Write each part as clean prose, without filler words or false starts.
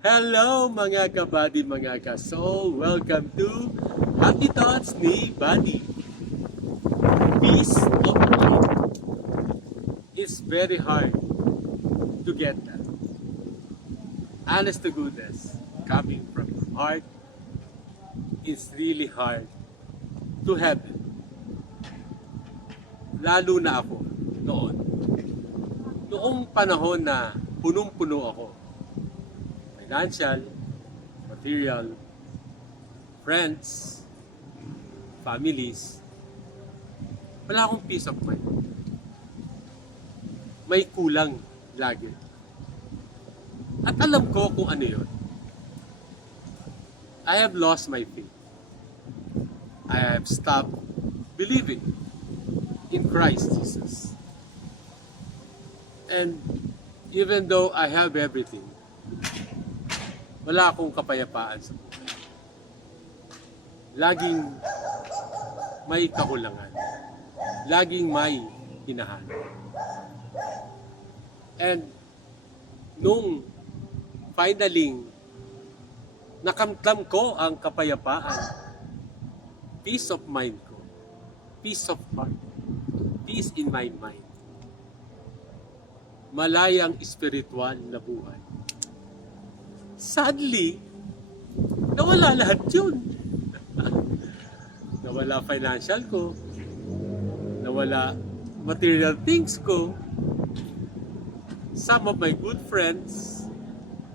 Hello mga kabady, mga ka-soul. Welcome to Happy Thoughts ni Buddy. Peace of mind. It's very hard to get that. Honest to goodness, coming from your heart, it's really hard to have it. Lalo na ako noon. Noong panahon na punong-puno ako. Financial, material, friends, families. Wala akong peace of mind. May kulang lagi. At alam ko kung ano yun. I have lost my faith. I have stopped believing in Christ Jesus. And even though I have everything, wala akong kapayapaan sa buhay. Laging may kakulangan. Laging may hinahanap. And nung finally nakamtam ko ang kapayapaan, peace of mind ko, peace of heart, peace in my mind, malayang spiritual na buhay. Sadly, nawala lahat yun. Nawala financial ko, nawala material things ko, some of my good friends,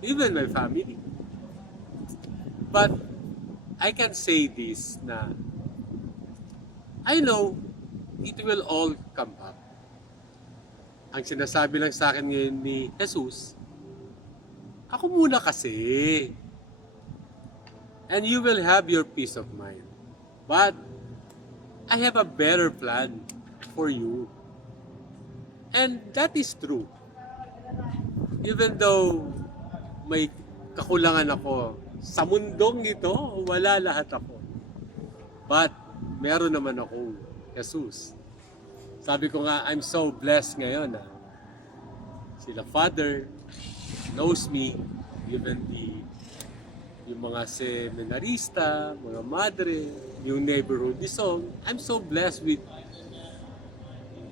even my family. But I can say this na I know it will all come back. Ang sinasabi lang sa akin ngayon ni Jesus, ako muna kasi. And you will have your peace of mind. But I have a better plan for you. And that is true. Even though may kakulangan ako sa mundong ito, wala lahat ako. But meron naman ako, Jesus. Sabi ko nga, I'm so blessed ngayon. Sila Father knows me, even yung mga seminarista, mga madre, yung neighborhood song. I'm so blessed with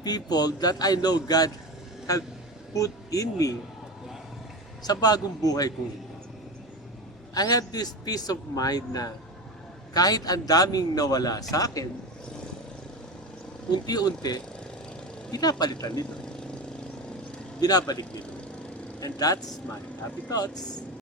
people that I know God have put in me sa bagong buhay kong ito. I have this peace of mind na kahit ang daming nawala sa akin, unti-unti, pinapalitan nito. Binabalik nito. And that's my happy thoughts.